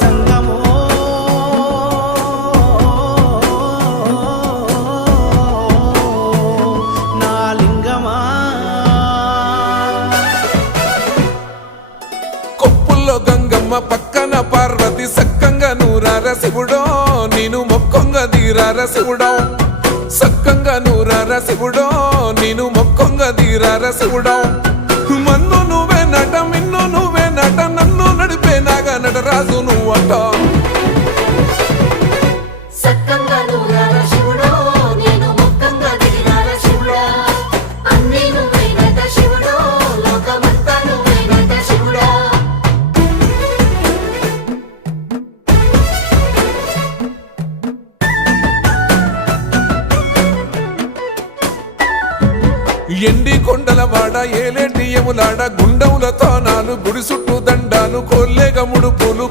జంగమో నా లింగమా కొప్పుల్లో గంగమ్మ పక్కన పార్వతి సక్కంగా నూరార శివుడో నేను మొక్కంగా దీరార శివుడో సక్కంగా నూరార శివుడో నేను మొక్కంగా దీరార శివుడో మన్ను నువ్వే నట మిన్ను నువ్వే నట నన్ను నడిపే నాగా నటరాజు నువ్వట సక్కంగా నూరార శివుడో నేను మొక్కంగా దిగిరార శివుడా అన్నీ నువ్వేనట శివుడో లోకమంతా నువ్వేనట శివుడా ఎండి కొండల వాడ ఏలేటి యములాడ గుండములతో నాలు గుడి చుట్టూ దండాలు కొల్లేగ ముడుపులు